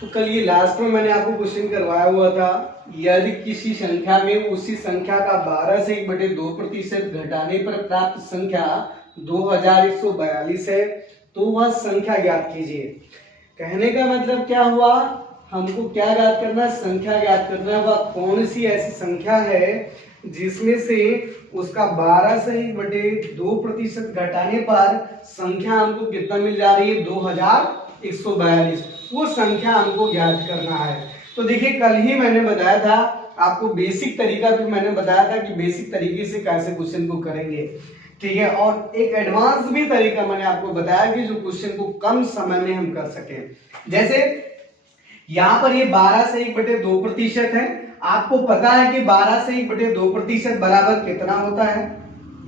तो कल ये लास्ट में मैंने आपको क्वेश्चन करवाया हुआ था, यदि किसी संख्या में उसी संख्या का 12 से 1/2% घटाने पर प्राप्त संख्या 2142 है तो वह संख्या ज्ञात कीजिए। कहने का मतलब क्या हुआ, हमको क्या ज्ञात करना है, संख्या ज्ञात करना है। वह कौन सी ऐसी संख्या है जिसमें से उसका 12 से 1/2% घटाने पर संख्या हमको कितना मिल जा रही है, 2142। वो संख्या हमको ज्ञात करना है। तो देखिए कल ही मैंने बताया था आपको, बेसिक तरीका भी मैंने बताया था कि बेसिक तरीके से कैसे क्वेश्चन को करेंगे, ठीक है। और एक एडवांस भी तरीका मैंने आपको बताया कि जो क्वेश्चन को कम समय में हम कर सके। जैसे यहां पर ये 12 से 1/2% है। आपको पता है कि 12 से 1/2% बराबर कितना होता है,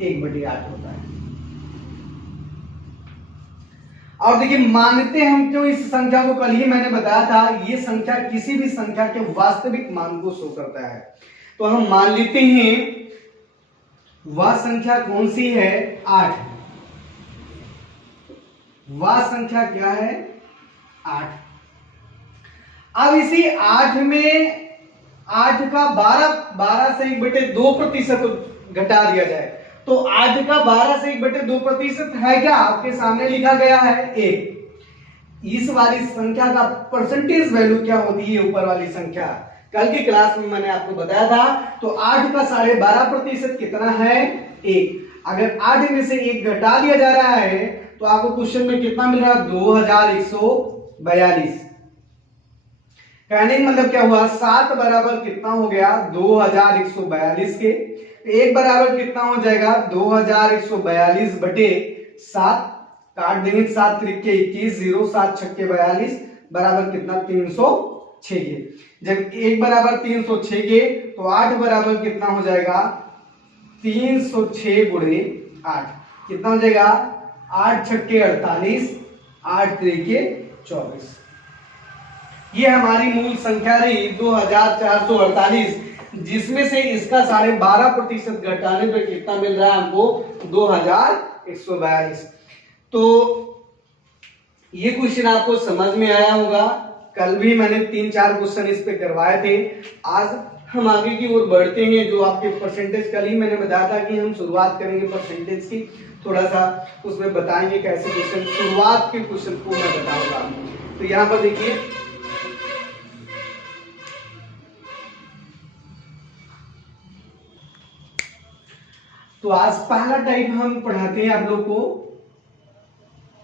1/8 होता है। और देखिए मानते हम क्यों इस संख्या को, कल ही मैंने बताया था ये संख्या किसी भी संख्या के वास्तविक मान को शो करता है। तो हम मान लेते हैं वह संख्या कौन सी है, 8। वह संख्या क्या है, 8। अब इसी 8 में 8 का 12 से 1/2% घटा दिया जाए तो 8 का 12 से 1/2% है क्या, आपके सामने लिखा गया है 1। इस वाली संख्या का परसेंटेज वैल्यू क्या होती है, ऊपर वाली संख्या, कल की क्लास में मैंने आपको बताया था। तो 8 का 12.5% कितना है, 1। अगर 8 में से 1 घटा दिया जा रहा है तो आपको क्वेश्चन में कितना मिल रहा है, 2142। कहने का मतलब क्या हुआ, 7 बराबर कितना हो गया, 2142 के। 1 बराबर कितना हो जाएगा, 2142 बटे 7, काट देंगे, 7 त्रिके 21, 0 7 छक्के 42 बराबर कितना, 306 के। जब 1 बराबर 306 के तो 8 बराबर कितना हो जाएगा, 306 गुणे 8 कितना हो जाएगा, 8 छक्के 48, 8 त्रिके 24। ये हमारी मूल संख्या रही 2448, जिसमें से इसका 12.5% घटाने पर कितना मिल रहा है हमको, 2142। तो ये क्वेश्चन आपको समझ में आया होगा। कल भी मैंने 3-4 क्वेश्चन इस पे करवाए थे। आज हम आगे की ओर बढ़ते हैं। जो आपके परसेंटेज, कल ही मैंने बताया था कि हम शुरुआत करेंगे परसेंटेज की, थोड़ा सा उसमें बताएंगे कैसे क्वेश्चन, शुरुआत के क्वेश्चन को मैं बताऊंगा। तो यहाँ पर देखिए, तो आज पहला टाइप हम पढ़ाते हैं आप लोग को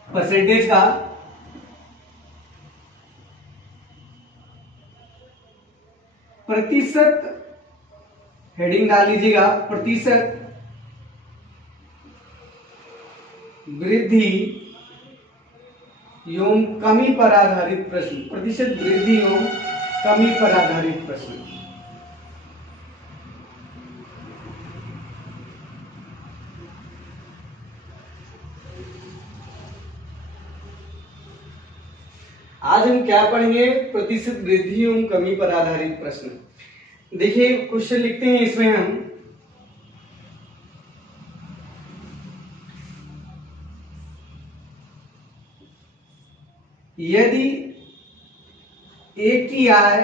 परसेंटेज का। प्रतिशत हेडिंग डाल लीजिएगा, प्रतिशत वृद्धि एवं कमी पर आधारित प्रश्न, प्रतिशत वृद्धि एवं कमी पर आधारित प्रश्न। आज हम क्या पढ़ेंगे, प्रतिशत वृद्धि एवं कमी पर आधारित प्रश्न। देखिए क्वेश्चन लिखते हैं इसमें हम, यदि ए की आय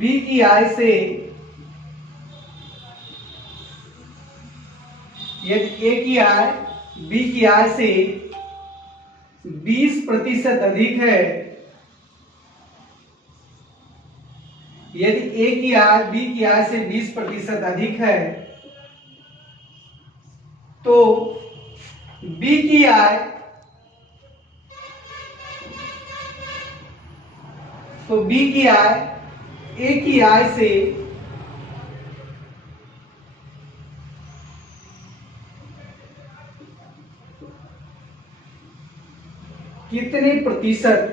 बी की आय से, यदि ए की आय बी की आय से 20% अधिक है, यदि ए की आय बी की आय से 20% अधिक है तो बी की आय, तो बी की आय ए की आय से कितने प्रतिशत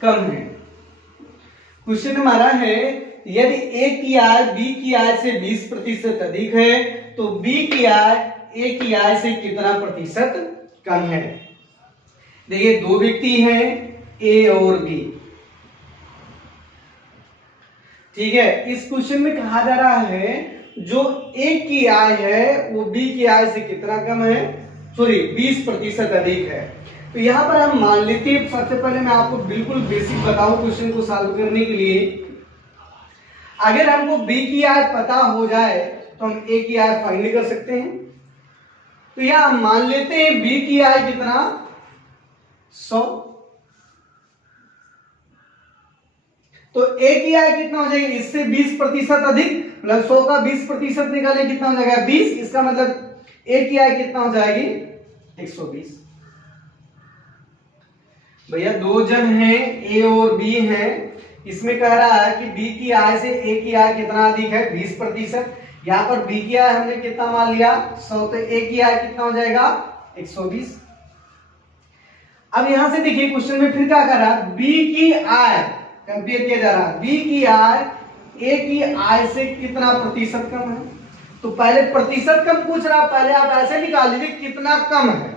कम है। क्वेश्चन हमारा है, यदि ए की आय बी की आय से 20% अधिक है तो बी की आय ए की आय से कितना प्रतिशत कम है। देखिए दो व्यक्ति हैं ए और बी, ठीक है, इस क्वेश्चन में कहा जा रहा है जो ए की आय है वो बी की आय से कितना कम है, सॉरी 20% अधिक है। तो यहां पर हम मान लेते हैं, सबसे पहले मैं आपको बिल्कुल बेसिक बताऊं क्वेश्चन को सॉल्व करने के लिए, अगर हमको बी की आय पता हो जाए तो हम ए की आय फाइंड कर सकते हैं। तो यहां हम मान लेते हैं बी की आय कितना 100, तो ए की आय कितना हो जाएगी, इससे 20% अधिक, मतलब 100 का 20% निकाले कितना हो जाएगा 20, इसका मतलब ए की आय कितना हो जाएगी 120। भैया दो जन हैं ए और बी हैं, इसमें कह रहा है कि बी की आय से ए की आय कितना अधिक है 20%। यहां पर बी की आय हमने कितना मान लिया 100, तो ए की आय कितना हो जाएगा 120। अब यहां से देखिए क्वेश्चन में फिर क्या कर रहा है, बी की आय कंपेयर किया जा रहा है, बी की आय ए की आय से कितना प्रतिशत कम है। तो पहले प्रतिशत कम पूछ रहा, पहले आप ऐसे निकाल लीजिए कितना कम है।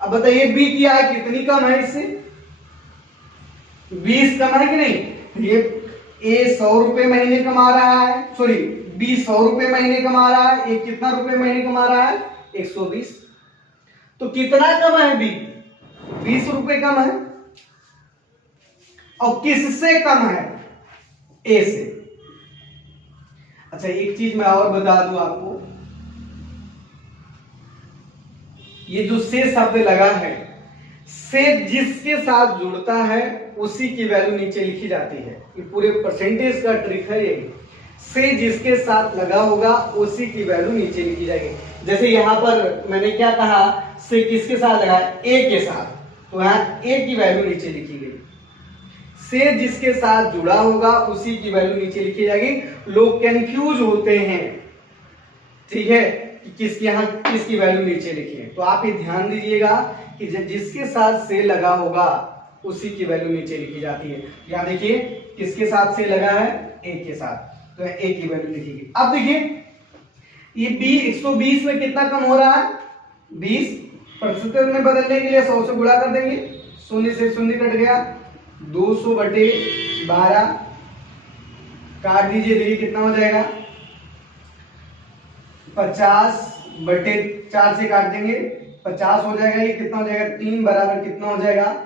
अब बताइए बी की आय कितनी कम है, इससे 20 कम है कि नहीं। ये ए 100 रुपए महीने कमा रहा है, सॉरी बी 100 रुपए महीने कमा रहा है, ए कितना रुपए महीने कमा रहा है 120। तो कितना कम है बी, 20 रुपए कम है। और किससे कम है, ए से। अच्छा एक चीज मैं और बता दूं आपको, ये जो से शब्द लगा है, से जिसके साथ जुड़ता है उसी की वैल्यू नीचे लिखी जाती है। ये पूरे परसेंटेज का ट्रिक है ये, से जिसके साथ लगा होगा उसी की वैल्यू नीचे लिखी जाएगी। जैसे यहां पर मैंने क्या कहा, से किसके साथ लगा, ए के साथ, तो यहां ए की वैल्यू नीचे लिखी गई। से जिसके साथ जुड़ा होगा उसी की वैल्यू नीचे लिखी जाएगी। लोग कंफ्यूज होते हैं, ठीक है, कि किसकी यहां किसकी वैल्यू नीचे लिखी है। तो आप ये ध्यान दीजिएगा कि जिसके साथ से लगा होगा उसी की वैल्यू नीचे लिखी जाती है। यहां देखिए किसके साथ से लगा है, ए के साथ, तो ए की वैल्यू लिखी गई। अब देखिए ये बी 120 में कितना कम हो रहा है 20%। में बदलने के लिए 100 से गुणा कर देंगे, शून्य से शून्य कट गया, 200/12 काट दीजिए, देखिए कितना हो जाएगा 50/4 से काट देंगे 50 हो जाएगा। ये कितना हो जाएगा 3 बराबर कितना हो जाएगा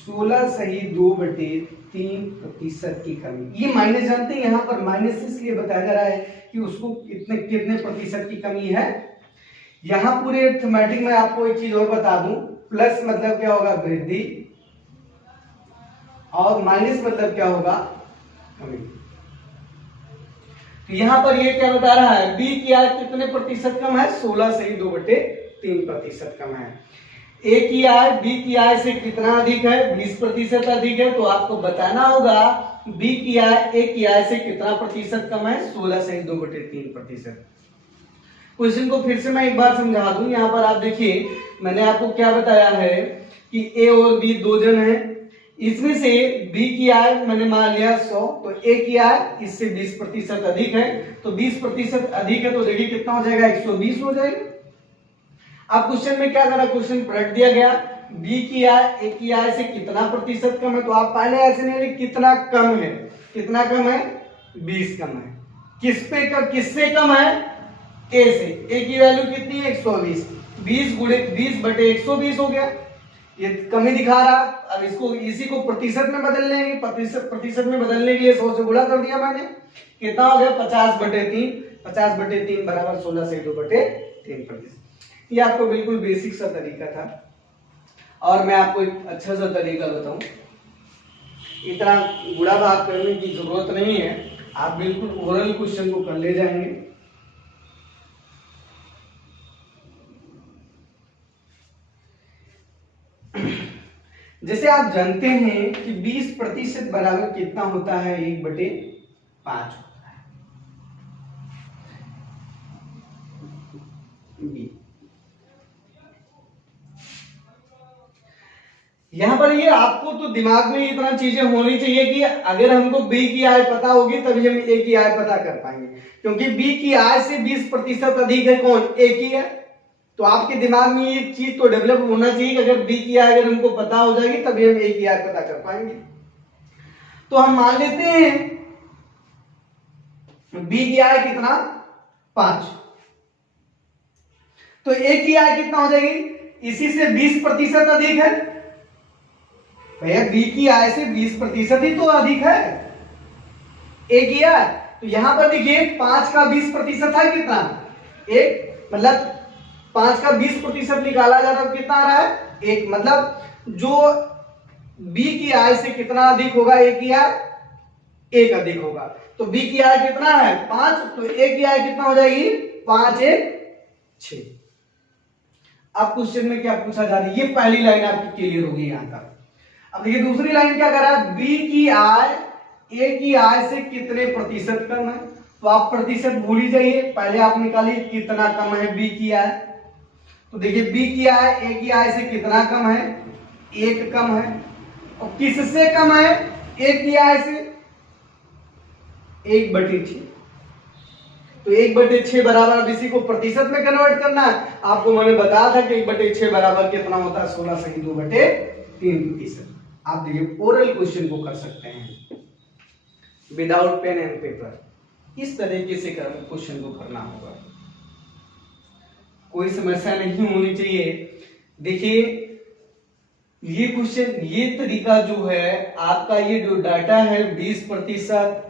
16 सही 2/3% की कमी। ये माइनस जानते हैं, यहां पर माइनस इसलिए बताया जा रहा है कि उसको कितने प्रतिशत की कमी है। यहां पूरे अरिथमेटिक में आपको एक चीज और बता दूं, प्लस मतलब क्या होगा वृद्धि और माइनस मतलब क्या होगा कमी। तो यहां पर ये क्या बता रहा है, बी की आय कितने प्रतिशत कम है 16 सही 2/3% कम है। ए की आय बी की आय से कितना अधिक है 20% अधिक है। तो आपको बताना होगा बी की आय ए की आय से कितना प्रतिशत कम है 16 सही 2/3%। क्वेश्चन को फिर से मैं एक बार समझा दूं। यहां पर आप देखिए मैंने आपको क्या बताया है कि ए और बी दो जन हैं, इसमें से बी की आय मैंने मान लिया 100, तो ए की आय इससे 20% अधिक है। तो 20% अधिक है तो देखिए कितना हो जाएगा 120 हो जाएगा। अब क्वेश्चन में क्या करा, क्वेश्चन पलट दिया गया, बी की आय ए की आय से कितना प्रतिशत कम है। तो आप पहले ऐसे नहीं लिख, कितना कम है, कितना कम है 20 कम है। किससे कम है, ए से। ए की वैल्यू कितनी है 120, 20/120 हो गया, ये कमी दिखा रहा। अब इसको इसी को प्रतिशत में बदल लेंगे, प्रतिशत में बदलने के लिए 100 से गुणा कर दिया मैंने, कितना हो गया 50/3, 50/3 बराबर 16 से 2/3%। ये आपको बिल्कुल बेसिक सा तरीका था। और मैं आपको एक अच्छा सा तरीका बताऊं, इतना गुणा भाग करने की जरूरत नहीं है, आप बिल्कुल ओरल क्वेश्चन को कर ले जाएंगे। जैसे आप जानते हैं कि 20% बराबर कितना होता है 1/5 होता है। बी यहां पर ये आपको तो दिमाग में इतना चीजें होनी चाहिए कि अगर हमको बी की आय पता होगी तभी हम ए की आय पता कर पाएंगे, क्योंकि बी की आय से 20% अधिक है कौन, ए की है। तो आपके दिमाग में ये चीज तो डेवलप होना चाहिए कि अगर बी की आय अगर हमको पता हो जाएगी तभी हम ए की आय पता कर पाएंगे। तो हम मान लेते हैं बी की आय कितना 5, तो ए की आय कितना हो जाएगी, इसी से 20% अधिक है भैया, बी की आय से 20% ही तो अधिक है ए की आय। तो यहां पर देखिए 5 का 20% है कितना, एक, मतलब 5 का 20% निकाला जा रहा है कितना आ रहा है, एक, मतलब जो बी की आय से कितना अधिक होगा, ए की आय एक अधिक होगा। तो बी की आय कितना है 5, तो ए की आय कितना हो जाएगी 5 1 6। अब क्वेश्चन में क्या पूछा जा रहा है, ये पहली लाइन आपकी क्लियर होगी यहां तक। अब देखिए दूसरी लाइन क्या कर रहा है, बी की आय ए की आय से कितने प्रतिशत कम है, तो आप प्रतिशत भूल ही जाइए, पहले आप निकालिए कितना कम है बी की आय। तो देखिए बी की आय ए की आय से कितना कम है, 1 कम है, और किससे कम है, ए की आय से 1/6। तो 1/6 बराबर, अब इसी को प्रतिशत में कन्वर्ट करना है, आपको मैंने बताया था कि 1/6 बराबर कितना होता है, 16 सही 2/3%। आप देखिए ओरल क्वेश्चन को कर सकते हैं विदाउट पेन एंड पेपर, इस तरीके से क्वेश्चन को करना होगा, कोई समस्या नहीं होनी चाहिए। देखिए ये क्वेश्चन, ये तरीका जो है आपका, ये जो डाटा है 20%,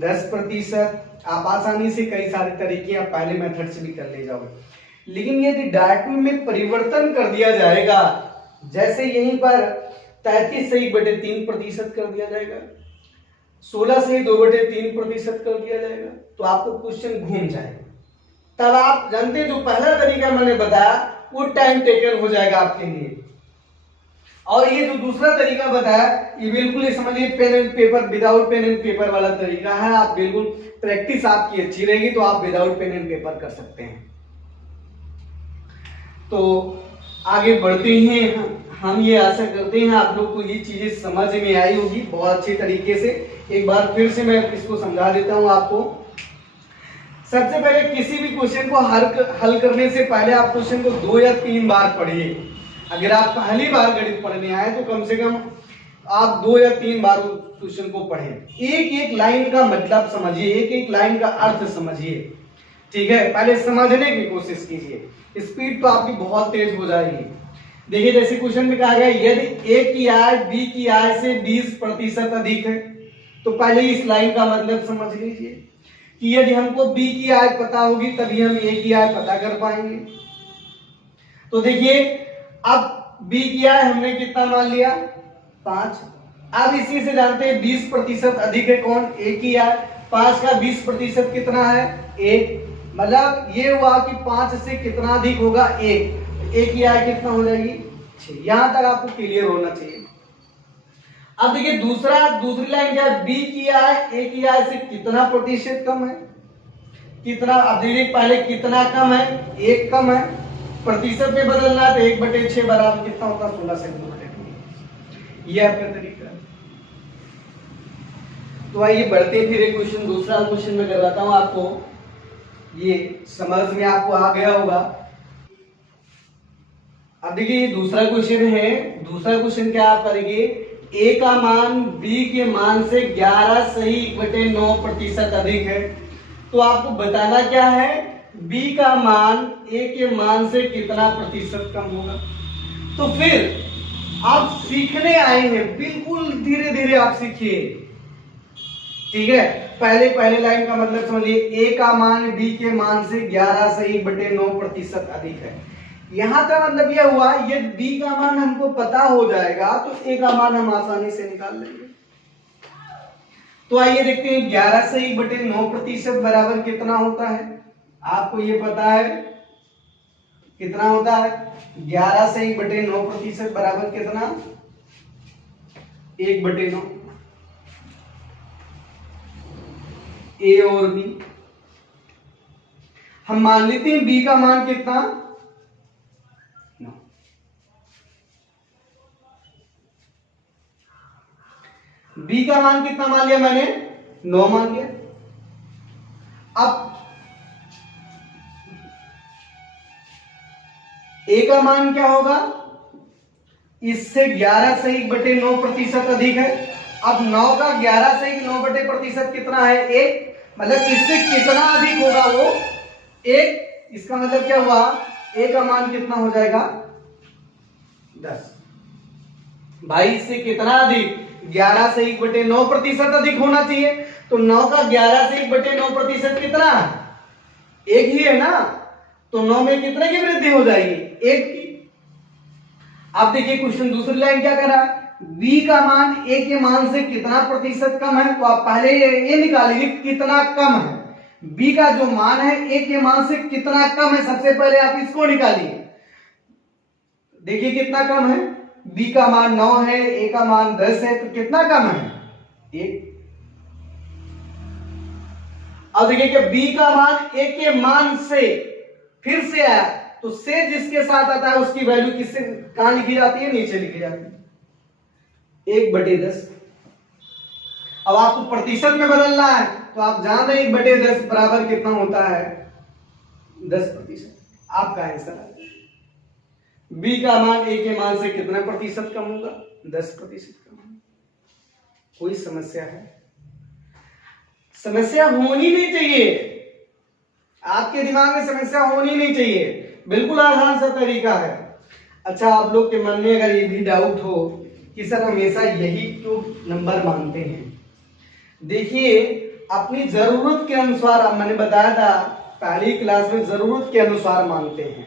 10%, आप आसानी से कई सारे तरीके आप पहले मेथड से भी कर ले जाओगे, लेकिन यदि डाटा में परिवर्तन कर दिया जाएगा, जैसे यहीं पर 33 सही 3% कर दिया जाएगा, 16 सही 2/3% कर दिया जाएगा, तो आपको क्वेश्चन घूम जाएगा। तब आप जानते हैं जो पहला तरीका मैंने बताया वो टाइम टेकन हो जाएगा आपके लिए, और ये जो दूसरा तरीका बताया ये बिल्कुल समझिए pen and paper, without pen and paper वाला तरीका है। आप बिल्कुल प्रैक्टिस आपकी अच्छी रहेगी तो आप विदाउट पेन एंड पेपर कर सकते हैं। तो आगे बढ़ते हैं, हम ये आशा करते हैं आप लोग को ये चीजें समझ में आई होगी बहुत अच्छे तरीके से। एक बार फिर से मैं इसको समझा देता हूं आपको। सबसे पहले किसी भी क्वेश्चन को हल करने से पहले आप क्वेश्चन को 2 या 3 बार पढ़िए। अगर आप पहली बार गणित पढ़ने आए तो कम से कम आप 2 या 3 बार क्वेश्चन को पढ़ें, एक एक लाइन का मतलब समझिए, एक एक लाइन का अर्थ समझिए, ठीक है। पहले समझने की कोशिश कीजिए, स्पीड तो आपकी बहुत तेज हो जाएगी। देखिए जैसे क्वेश्चन में कहा गया यदि ए की आय बी की आय से 20% अधिक है, तो पहले इस लाइन का मतलब समझ लीजिए कि यदि हमको बी की आय पता होगी तभी हम ए की आय पता कर पाएंगे। तो देखिए अब बी की आय हमने कितना मान लिया 5, अब इसी से जानते हैं 20% अधिक है कौन, ए की आय। 5 का 20% कितना है 1, मतलब ये हुआ कि 5 से कितना अधिक होगा 1, ए की आय कितना हो जाएगी 6। यहां तक आपको क्लियर होना चाहिए। अब देखिए दूसरी लाइन क्या है, बी की आय ए की आय से कितना प्रतिशत कम है, कितना। अब देखिए पहले कितना कम है, 1 कम है, प्रतिशत में बदलना है तो 1/6 बराबर कितना होता है 16 से 2/3। ये आपका तरीका है। तो आइए बढ़ते फिर एक क्वेश्चन, दूसरा क्वेश्चन में करवाता हूं आपको, ये समझ में आपको आ गया होगा। अब देखिए दूसरा क्वेश्चन है, दूसरा क्वेश्चन क्या आप करेंगे, ए का मान बी के मान से 11 सही 1/9% अधिक है, तो आपको बताना क्या है बी का मान ए के मान से कितना प्रतिशत कम होगा। तो फिर आप सीखने आए हैं, बिल्कुल धीरे धीरे आप सीखिए, ठीक है। पहले लाइन का मतलब समझिए, ए का मान बी के मान से 11 सही 1/9% अधिक है। यहां का मतलब यह हुआ यदि बी का मान हमको पता हो जाएगा तो ए का मान हम आसानी से निकाल लेंगे। तो आइए देखते हैं 11 सही 9% बराबर कितना होता है, आपको ये पता है कितना होता है, 11 सही 9% बराबर कितना 1/9। ए और बी हम मान लेते हैं, बी का मान कितना 9, बी का मान कितना मान लिया मैंने 9 मान लिया। अब ए का मान क्या होगा, इससे 11 सही 9% अधिक है। अब 9 का 11 सही 9% कितना है 1, मतलब इससे कितना अधिक होगा वो एक, इसका मतलब क्या हुआ, ए का मान कितना हो जाएगा 10। भाई इससे कितना अधिक, 11 से 1/9% अधिक होना चाहिए। तो 9 का 11 से 1/9% कितना, एक ही है ना, तो 9 में कितने की वृद्धि हो जाएगी, एक की। अब देखिए क्वेश्चन दूसरी लाइन क्या कर रहा है, बी का मान ए के मान से कितना प्रतिशत कम है, तो आप पहले ये निकालिए कितना कम है, बी का जो मान है ए के मान से कितना कम है, सबसे पहले आप इसको निकालिए। देखिए कितना कम है, बी का मान 9 है, ए का मान 10 है, तो कितना कम है, 1। अब देखिए कि बी का मान ए के मान से फिर से आया, तो से जिसके साथ आता है उसकी वैल्यू किससे कहां लिखी जाती है, नीचे लिखी जाती है 1/10। अब आपको प्रतिशत में बदलना है तो आप जान रहे 1/10 बराबर कितना होता है, 10%। आपका आंसर है बी का मान ए के मान से कितना प्रतिशत कम होगा, 10% कम होगा। कोई समस्या है, समस्या होनी नहीं चाहिए, आपके दिमाग में समस्या होनी नहीं चाहिए, बिल्कुल आसान सा तरीका है। अच्छा, आप लोग के मन में अगर ये भी डाउट हो कि सर हमेशा यही क्यों नंबर मांगते हैं, देखिए अपनी जरूरत के अनुसार, अब मैंने बताया था पहली क्लास में, जरूरत के अनुसार मांगते हैं।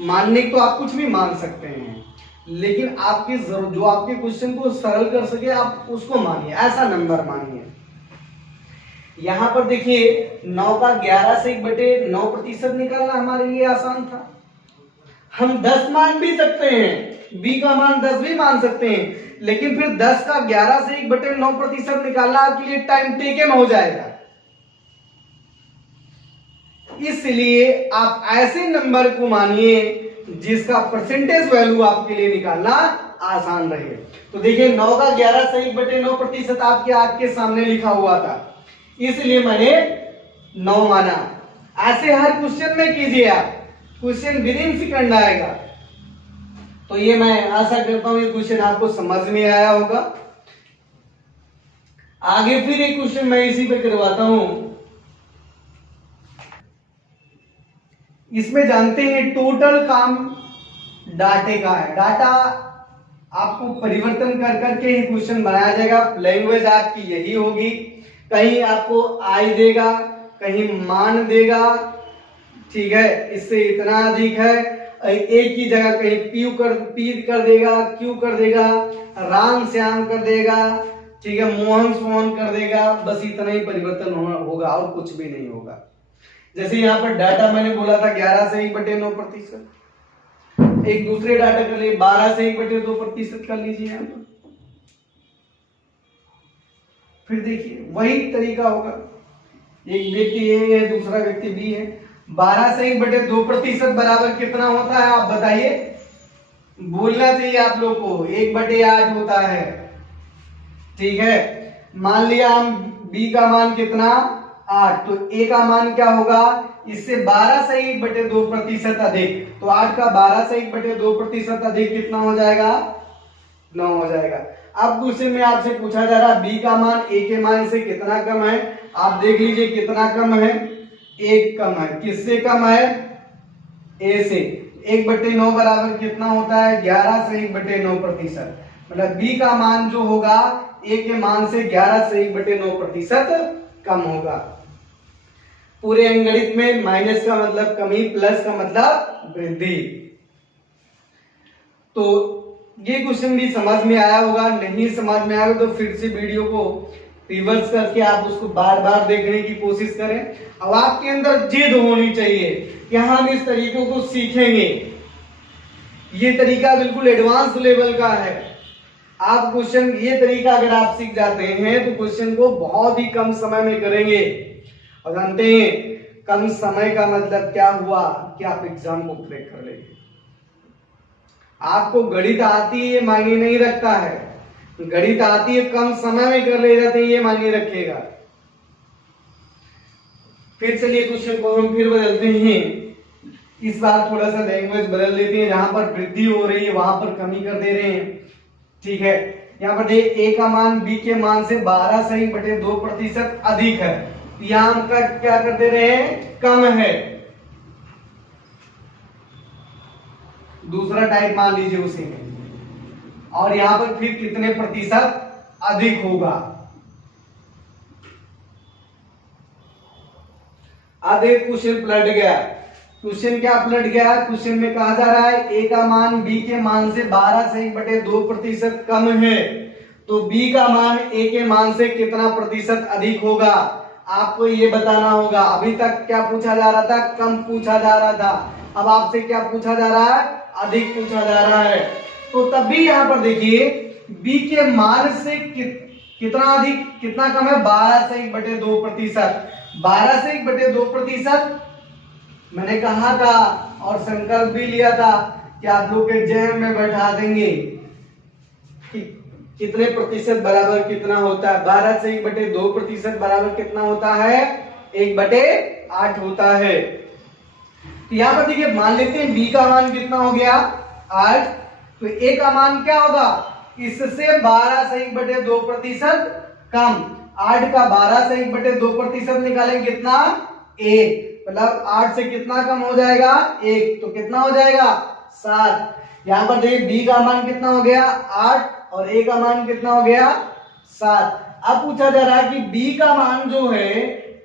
मानने को आप कुछ भी मान सकते हैं, लेकिन आपकी जो आपके क्वेश्चन को सरल कर सके आप उसको मानिए, ऐसा नंबर मानिए। यहां पर देखिए 9 का 11 से 1/9% निकालना हमारे लिए आसान था। हम 10 मान भी सकते हैं, बी का मान 10 भी मान सकते हैं, लेकिन फिर 10 का 11 से 1/9% निकालना आपके लिए टाइम टेकन हो जाएगा। इसलिए आप ऐसे नंबर को मानिए जिसका परसेंटेज वैल्यू आपके लिए निकालना आसान रहे। तो देखिए 9 का 11 से 1/9% आपके आंख के सामने लिखा हुआ था, इसलिए मैंने 9 माना। ऐसे हर क्वेश्चन में कीजिए आप, क्वेश्चन विद इन सेकंड आएगा। तो ये मैं आशा करता हूं ये क्वेश्चन आपको समझ में आया होगा। आगे फिर एक क्वेश्चन मैं इसी पे करवाता हूं। इसमें जानते हैं टोटल काम डाटे का है, डाटा आपको परिवर्तन कर करके ही क्वेश्चन बनाया जाएगा। लैंग्वेज आपकी यही होगी, कहीं आपको आई देगा, कहीं मान देगा, ठीक है, इससे इतना अधिक है, एक ही जगह कहीं पी कर देगा, क्यू कर देगा, राम श्याम कर देगा, ठीक है, मोहन सोहन कर देगा, बस इतना ही परिवर्तन होगा और कुछ भी नहीं होगा। जैसे यहाँ पर डाटा मैंने बोला था 11 से 1/9%, एक दूसरे डाटा कर लिए 12 से 1/2% कर लीजिए यहाँ पर। फिर देखिए वही तरीका होगा, एक व्यक्ति ए है, दूसरा व्यक्ति बी है। 12 से 1/2% बराबर कितना होता है आप बताइए, बोलना चाहिए आप लोग को, 1/8 होता है, ठीक है। मान लिया हम बी का मान कितना 8, तो ए का मान क्या होगा, इससे 12 से 1/2% अधिक, तो 8 का 12 से 1/2% अधिक कितना हो जाएगा, 9 हो जाएगा। अब क्वेश्चन में आपसे पूछा जा रहा है बी का मान ए के मान से कितना कम है, आप देख लीजिए कितना कम है, 1 कम है। किससे कम है, ए से। 1/9 बराबर कितना होता है, 11 से 1/9%, मतलब बी का मान जो होगा ए के मान से 11 से 1/9% कम होगा। पूरे अंकगणित में माइनस का मतलब कमी, प्लस का मतलब वृद्धि। तो ये क्वेश्चन भी समझ में आया होगा, नहीं समझ में आया तो फिर से वीडियो को रिवर्स करके आप उसको बार बार देखने की कोशिश करें। अब आपके अंदर जिद होनी चाहिए कि हम इस तरीकों को सीखेंगे, ये तरीका बिल्कुल एडवांस लेवल का है। आप क्वेश्चन ये तरीका अगर आप सीख जाते हैं तो क्वेश्चन को बहुत ही कम समय में करेंगे। और जानते हैं कम समय का मतलब क्या हुआ कि आप एग्जाम को क्रैक कर लेंगे। आपको गणित आती है मायने नहीं रखता है, गणित आती है कम समय में कर ले जाते हैं ये मायने रखेगा। फिर चलिए क्वेश्चन को हम फिर बदलते हैं, इस बार थोड़ा सा लैंग्वेज बदल देते हैं, जहां पर वृद्धि हो रही है वहां पर कमी कर दे रहे हैं, ठीक है। यहाँ पर देखिए ए का मान बी के मान से 12 से 1/2% अधिक है, यहाँ हम क्या कर दे रहे हैं, कम है। दूसरा टाइप मान लीजिए उसी में, और यहां पर फिर कितने प्रतिशत अधिक होगा। अब एक क्वेश्चन पलट गया। क्वेश्चन क्या पलट गया, क्वेश्चन में कहा जा रहा है ए का मान बी के मान से 12 से 1/2% कम है, तो बी का मान ए के मान से कितना प्रतिशत अधिक होगा, आपको ये बताना होगा। अभी तक क्या पूछा जा रहा था, कम पूछा जा रहा था, अब आपसे क्या पूछा जा रहा है, अधिक पूछा जा रहा है। तो तभी यहां पर देखिए बी के मान से कितना अधिक, कितना कम है, 12 से 1/2%। 12 से 1/2% मैंने कहा था और संकल्प भी लिया था कि आप लोग के जहन में बैठा देंगे कि कितने प्रतिशत बराबर कितना होता है। 12 से 1/2% बराबर कितना होता है, 1/8 होता है। तो यहां पर देखिए मान लेते हैं बी का मान कितना हो गया, 8, तो ए का मान क्या होगा, इससे 12 से 1/2% कम। 8 का 12 से 1/2% निकालेंगे कितना, 1, मतलब 8 से कितना कम हो जाएगा, 1, तो कितना हो जाएगा, 7। यहां पर देखिए बी का मान कितना हो गया, 8, और ए का मान कितना हो गया, 7। अब पूछा जा रहा है कि बी का मान जो है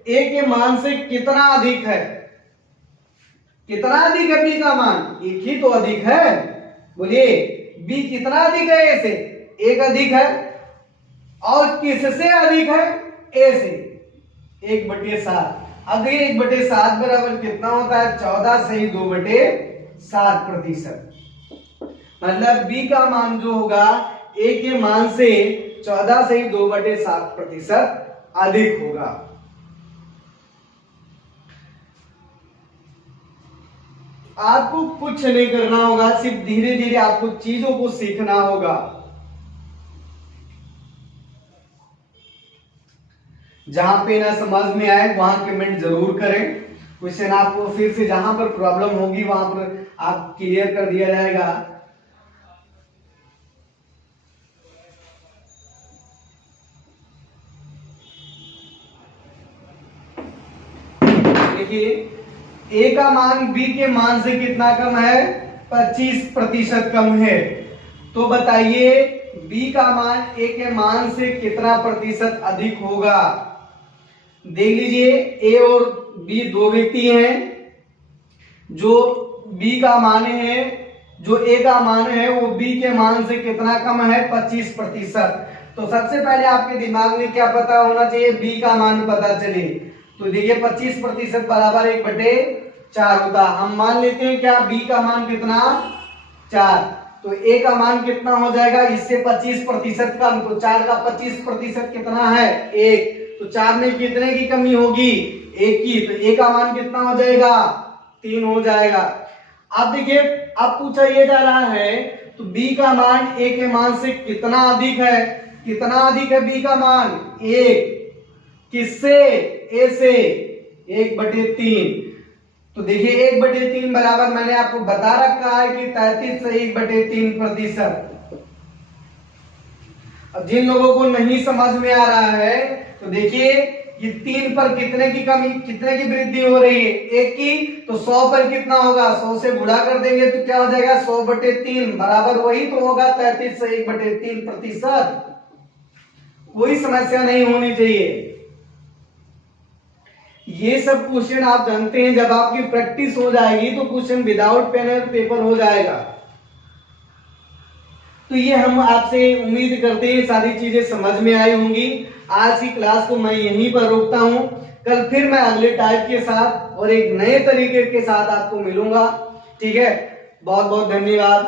ए के मान से कितना अधिक है, कितना अधिक है बी का मान, एक ही तो अधिक है, बोलिए बी कितना अधिक है, ए से, 1 अधिक है, और किससे अधिक है, ए से, 1/7। अब देखिए 1/7 बराबर कितना होता है, 14 से ही 2/7%। मतलब बी का मान जो होगा ए के मान से 14 से ही 2/7% अधिक होगा। आपको कुछ नहीं करना होगा, सिर्फ धीरे धीरे आपको चीजों को सीखना होगा। जहां पे ना समझ में आए वहां कमेंट जरूर करें। क्वेश्चन आपको फिर से जहां पर प्रॉब्लम होगी वहां पर आप क्लियर कर दिया जाएगा। देखिए ए का मान बी के मान से कितना कम है, 25% कम है। तो बताइए बी का मान ए के मान से कितना प्रतिशत अधिक होगा। देख लीजिए ए और बी दो व्यक्ति हैं, जो बी का मान है, जो ए का मान है वो बी के मान से कितना कम है, 25%। तो सबसे पहले आपके दिमाग में क्या पता होना चाहिए, बी का मान पता चले। तो देखिए 25% बराबर 1/4 होता। हम मान लेते हैं क्या, बी का मान कितना, 4, तो ए का मान कितना हो जाएगा, इससे 25% कम, तो 4 का 25% कितना है, 1, तो 4 में कितने की कमी होगी, 1 की, तो ए का मान कितना हो जाएगा, 3 हो जाएगा। अब देखिए अब पूछा ये जा रहा है तो बी का मान ए के मान से कितना अधिक है, कितना अधिक है बी का मान, 1, किससे, ए से, 1/3। तो देखिए 1/3 बराबर मैंने आपको बता रखा है कि 33 से 1/3%। अब जिन लोगों को नहीं समझ में आ रहा है तो देखिए ये 3 पर कितने की कमी, कितने की वृद्धि हो रही है, 1 की, तो 100 पर कितना होगा, 100 से गुणा कर देंगे तो क्या हो जाएगा, 100/3 बराबर वही तो होगा 33 से 1/3%। कोई समस्या नहीं होनी चाहिए। ये सब क्वेश्चन आप जानते हैं, जब आपकी प्रैक्टिस हो जाएगी तो क्वेश्चन विदाउट पेन और पेपर हो जाएगा। तो ये हम आपसे उम्मीद करते हैं सारी चीजें समझ में आई होंगी। आज की क्लास को मैं यहीं पर रोकता हूं, कल फिर मैं अगले टाइप के साथ और एक नए तरीके के साथ आपको मिलूंगा। ठीक है, बहुत बहुत धन्यवाद।